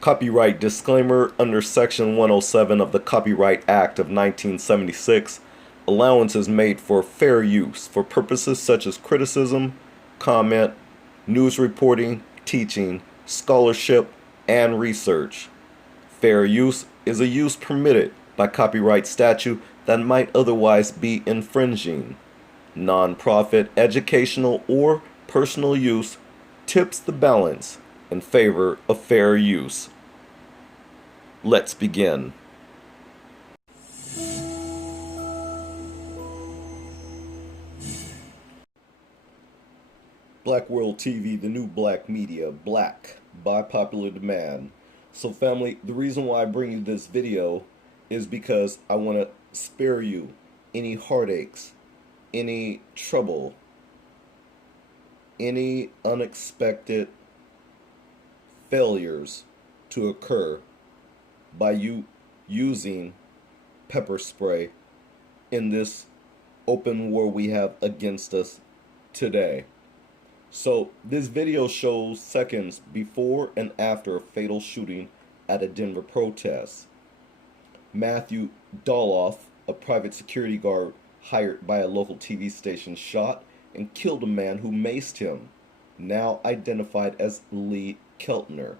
Copyright disclaimer under Section 107 of the Copyright Act of 1976. Allowance is made for fair use for purposes such as criticism, comment, news reporting, teaching, scholarship, and research. Fair use is a use permitted by copyright statute that might otherwise be infringing. Non-profit, educational, or personal use tips the balance in favor of fair use. Let's begin. Black World TV, the new black media, black, by popular demand. So family, the reason why I bring you this video is because I want to spare you any heartaches, any trouble, any unexpected failures to occur by you using pepper spray in this open war we have against us today. So this video shows seconds before and after a fatal shooting at a Denver protest. Matthew Doloff, a private security guard hired by a local TV station, shot and killed a man who maced him, now identified as Lee Keltner.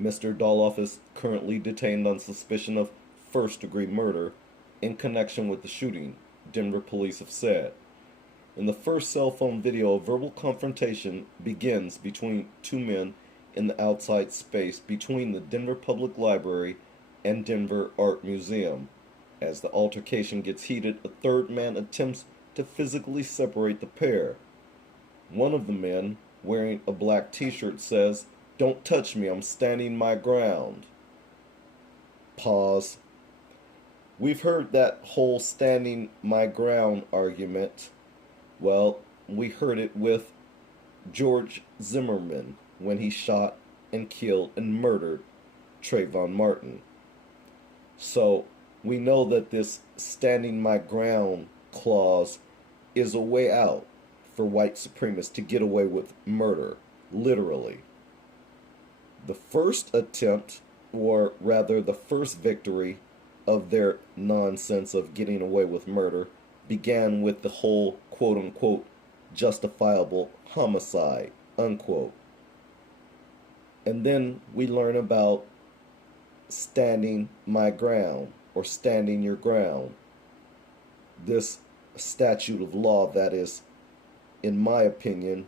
Mr. Doloff is currently detained on suspicion of first-degree murder in connection with the shooting, Denver police have said. In the first cell phone video, a verbal confrontation begins between two men in the outside space between the Denver Public Library and Denver Art Museum. As the altercation gets heated, a third man attempts to physically separate the pair. One of the men, wearing a black t-shirt, says, "Don't touch me, I'm standing my ground." Pause. We've heard that whole standing my ground argument. Well, we heard it with George Zimmerman when he shot and killed and murdered Trayvon Martin. So we know that this standing my ground clause is a way out for white supremacists to get away with murder, literally. The first attempt, or rather the first victory of their nonsense of getting away with murder, began with the whole quote-unquote justifiable homicide, unquote. And then we learn about standing my ground, or standing your ground. This statute of law that is, in my opinion,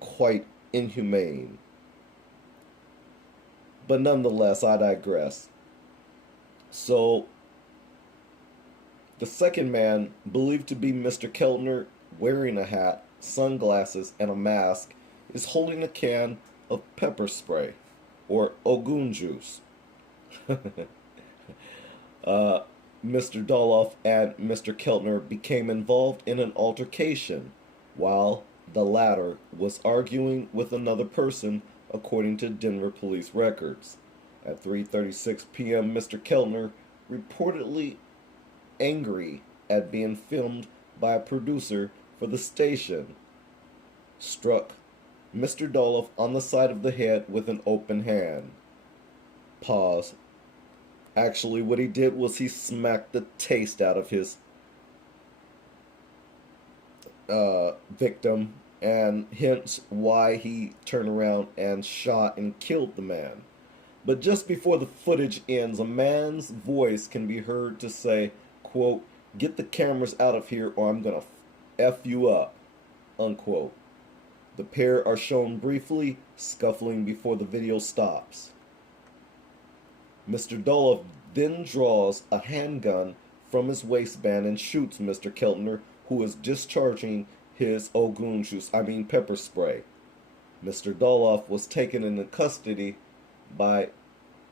quite inhumane. But nonetheless, I digress. So, the second man, believed to be Mr. Keltner, wearing a hat, sunglasses, and a mask, is holding a can of pepper spray, or NOGUN Juice. Mr. Doloff and Mr. Keltner became involved in an altercation, while the latter was arguing with another person, according to Denver police records. At 3:36 p.m., Mr. Keltner, reportedly angry at being filmed by a producer for the station, struck Mr. Doloff on the side of the head with an open hand. Pause. Actually, what he did was he smacked the taste out of his victim, and hence why he turned around and shot and killed the man. But just before the footage ends, a man's voice can be heard to say, quote, "Get the cameras out of here or I'm gonna F you up," unquote. The pair are shown briefly scuffling before the video stops. Mr. Doloff then draws a handgun from his waistband and shoots Mr. Keltner, who is discharging his NOGUN Juice, pepper spray. Mr. Doloff was taken into custody by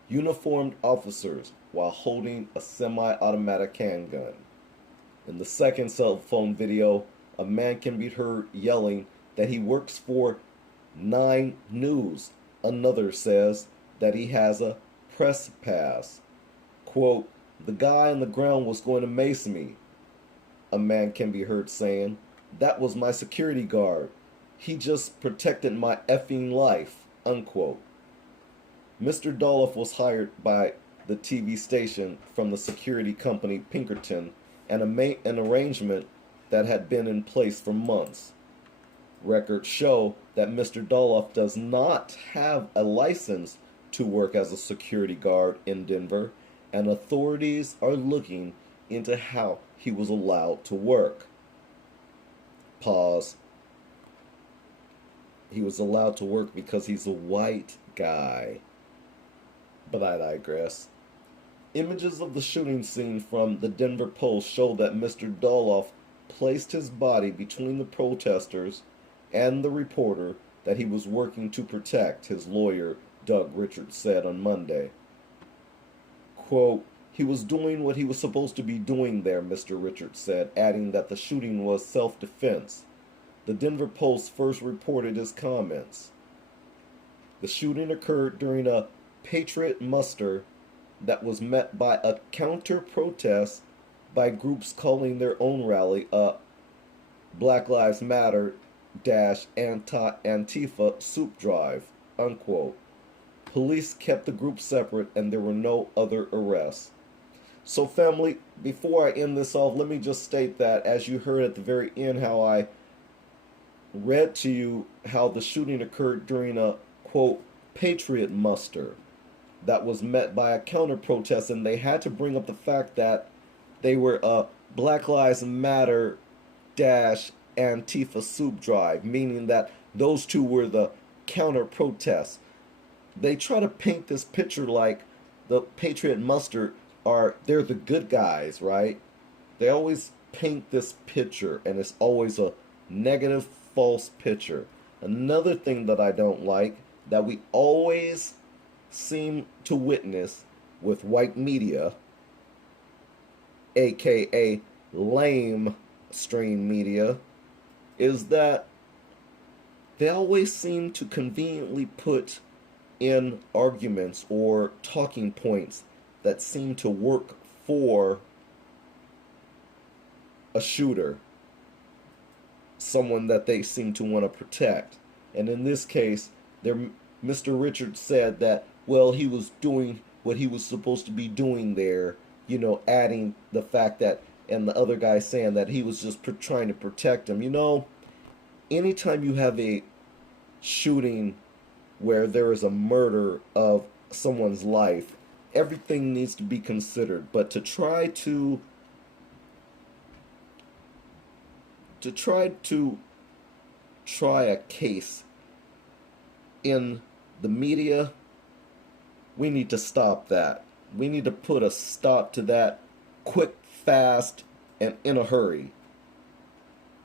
uniformed officers while holding a semi-automatic handgun. In the second cell phone video, a man can be heard yelling that he works for 9 News. Another says that he has a press pass. Quote, "The guy on the ground was going to mace me," a man can be heard saying. "That was my security guard. He just protected my effing life," unquote. Mr. Doloff was hired by the TV station from the security company Pinkerton, and an arrangement that had been in place for months. Records show that Mr. Doloff does not have a license to work as a security guard in Denver, and authorities are looking into how he was allowed to work. Pause. He was allowed to work because he's a white guy. But I digress. Images of the shooting scene from the Denver Post show that Mr. Doloff placed his body between the protesters and the reporter that he was working to protect, his lawyer, Doug Richards, said on Monday. Quote, "He was doing what he was supposed to be doing there," Mr. Richards said, adding that the shooting was self-defense. The Denver Post first reported his comments. The shooting occurred during a patriot muster that was met by a counter-protest by groups calling their own rally a Black Lives Matter Antifa soup drive, unquote. Police kept the group separate and there were no other arrests. So family, before I end this off, let me just state that as you heard at the very end how I read to you how the shooting occurred during a, quote, patriot muster that was met by a counter-protest, and they had to bring up the fact that they were a Black Lives Matter Antifa soup drive, meaning that those two were the counter-protests. They try to paint this picture like the patriot muster they're the good guys, right? They always paint this picture, and it's always a negative, false picture. Another thing that I don't like, that we always seem to witness with white media, aka lame strain media, is that they always seem to conveniently put in arguments or talking points that seem to work for a shooter, someone that they seem to want to protect. And in this case, Mr. Richards said that, well, he was doing what he was supposed to be doing there, adding the fact that, and the other guy saying that he was just trying to protect him. Anytime you have a shooting where there is a murder of someone's life, everything needs to be considered. But to try a case in the media, we need to stop that. We need to put a stop to that quick, fast, and in a hurry.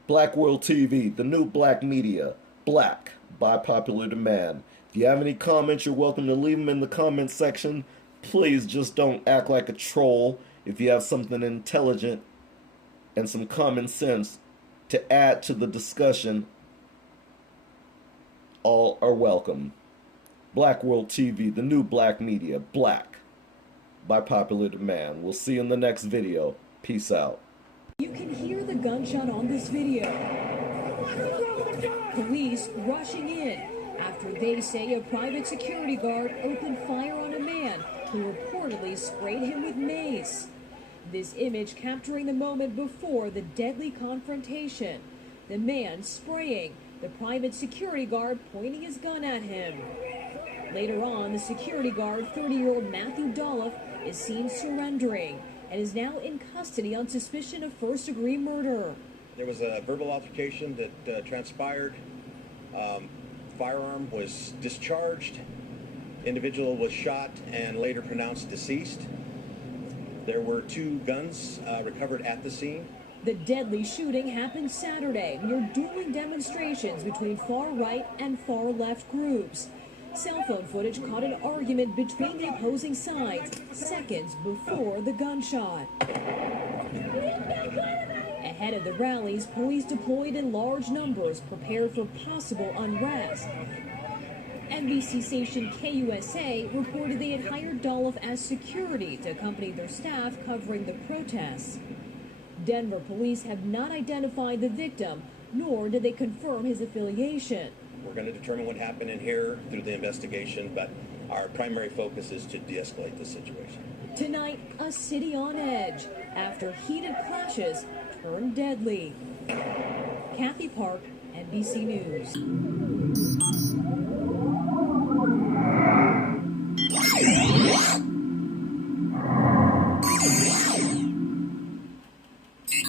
Black World TV, the new black media, black by popular demand. If you have any comments, you're welcome to leave them in the comment section. Please just don't act like a troll. If you have something intelligent and some common sense to add to the discussion, all are welcome. Black World TV, the new black media, black by popular demand. We'll see you in the next video. Peace out. You can hear the gunshot on this video. Police rushing in after they say a private security guard opened fire on a man who reportedly sprayed him with mace. This image capturing the moment before the deadly confrontation. The man spraying, the private security guard pointing his gun at him. Later on, the security guard, 30-year-old Matthew Doloff, is seen surrendering and is now in custody on suspicion of first-degree murder. There was a verbal altercation that transpired. Firearm was discharged. Individual was shot and later pronounced deceased. There were 2 guns recovered at the scene. The deadly shooting happened Saturday near dueling demonstrations between far-right and far-left groups. Cell phone footage caught an argument between the opposing sides seconds before the gunshot. Ahead of the rallies, police deployed in large numbers, prepared for possible unrest. NBC station KUSA reported they had hired Doloff as security to accompany their staff covering the protests. Denver police have not identified the victim, nor did they confirm his affiliation. We're going to determine what happened in here through the investigation, but our primary focus is to de-escalate the situation. Tonight, a city on edge after heated clashes turned deadly. Kathy Park, NBC News.